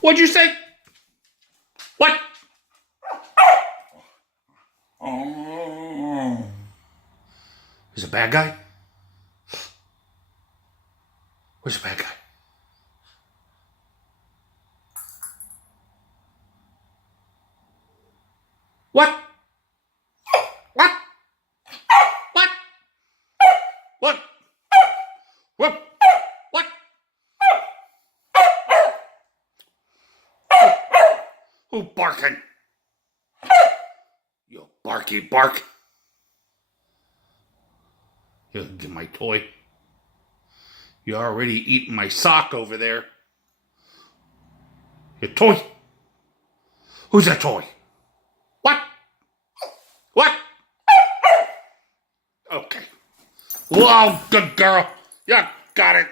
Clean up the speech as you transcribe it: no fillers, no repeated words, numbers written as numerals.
What'd you say? What? He's a bad guy? Where's the bad guy? What? What? What? What? What? What? Who barking? You barky bark. You get my toy. You're already eating my sock over there. Your toy? Who's that toy? What? What? Okay. Whoa, good girl. Yeah, got it.